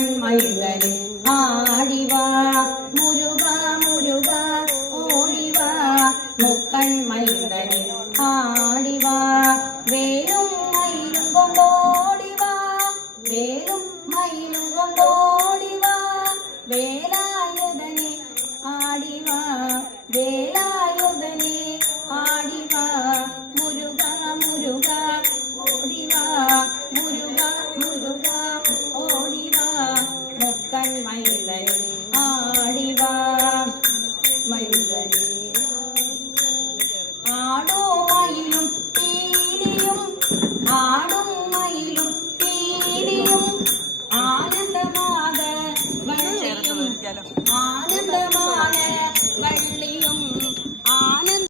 മുക്കൺമയിലനെ ആടിവാ Muruga Muruga ഓടിവാ മുക്കൺമയിലനെ ആടിവാ വേലും മയിലും കൊണ്ടോടിവാ വേലും മയിലും കൊണ്ടോടിവാ വേലായുധനെ ആടിവാ വേലായുധനെ ആടിവാ